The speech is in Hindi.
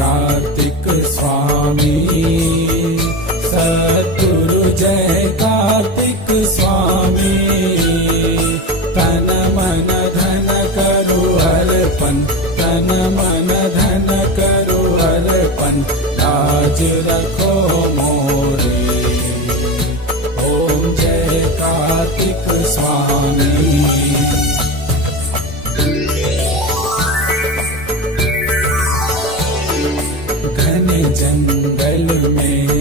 कार्तिक स्वामी, सद्गुरु जय कार्तिक स्वामी। तन मन धन करु अर्पण, तन मन धन करु अर्पण, लाज रखो मोरे। ओम जय कार्तिक स्वामी। घने जंगल में